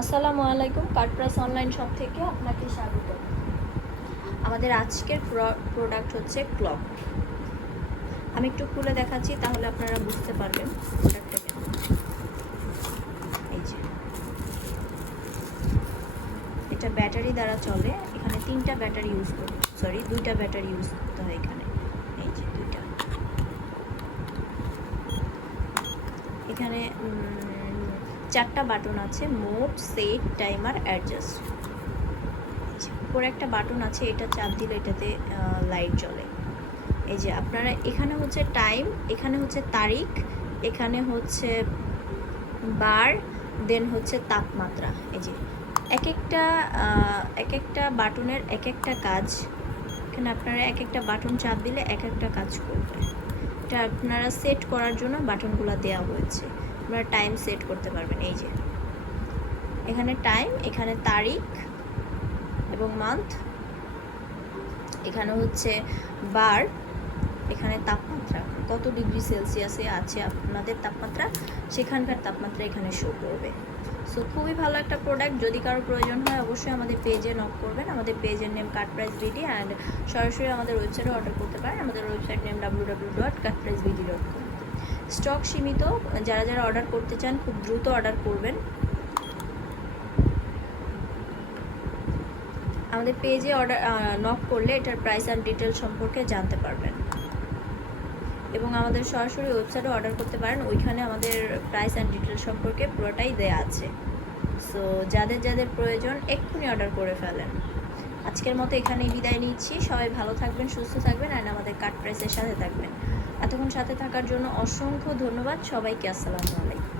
আসসালামু আলাইকুম, কাট price online shop থেকে আপনাকে স্বাগত। আমাদের আজকের প্রোডাক্ট হচ্ছে ক্লক। আমি একটু খুলে দেখাচ্ছি, তাহলে আপনারা বুঝতে পারবেন প্রোডাক্টটা কেমন। এই যে এটা ব্যাটারি দ্বারা চলে। এখানে 3টা ব্যাটারি ইউজ করতে, সরি 2টা ব্যাটারি ইউজ করতে হয় এখানে। এই যে 2টা। এখানে 4টা বাটন আছে, মোড, সেট, টাইমার, অ্যাডজাস্ট। উপরে একটা বাটন আছে, এটা চাপ দিলে এটাতে লাইট জ্বলে। এই যে আপনারা এখানে হচ্ছে টাইম, এখানে হচ্ছে তারিখ, এখানে হচ্ছে বার, দেন হচ্ছে তাপমাত্রা। এই যে এক একটা বাটনের এক একটা কাজ। এখানে আপনারা এক একটা বাটন চাপ দিলে এক একটা কাজ করবে। এটা আপনারা সেট করার জন্য বাটনগুলো দেওয়া হয়েছে। আপনারা টাইম সেট করতে পারবেন। এই যে এখানে টাইম, এখানে তারিখ এবং মান্থ, এখানে হচ্ছে বার, এখানে তাপমাত্রা কত ডিগ্রি সেলসিয়াসে আছে আপনাদের তাপমাত্রা, সেখানকার তাপমাত্রা এখানে শো করবে। সো খুবই ভালো একটা প্রোডাক্ট। যদি কারো প্রয়োজন হয় অবশ্যই আমাদের পেজে নক করবেন। আমাদের পেজের নেম cutpricebd অ্যান্ড সরাসরি আমাদের ওয়েবসাইটে অর্ডার করতে পারেন। আমাদের ওয়েবসাইট নেম www.cutpricebd.com। স্টক সীমিত, যারা যারা অর্ডার করতে চান খুব দ্রুত অর্ডার করবেন। আমাদের পেজে অর্ডার নক করলে এটার প্রাইস অ্যান্ড ডিটেল সম্পর্কে জানতে পারবেন, এবং আমাদের সরাসরি ওয়েবসাইটে অর্ডার করতে পারেন। ওইখানে আমাদের প্রাইস অ্যান্ড ডিটেল সম্পর্কে পুরোটাই দেয়া আছে। সো যাদের যাদের প্রয়োজন এক্ষুনি অর্ডার করে ফেলেন। আজকের মতো এখানেই বিদায় নিচ্ছি। সবাই ভালো থাকবেন, সুস্থ থাকবেন, অ্যান্ড আমাদের কাট প্রাইসের সাথে থাকবেন। এতক্ষণ সাথে থাকার জন্য অসংখ্য ধন্যবাদ সবাইকে। আসসালামু আলাইকুম।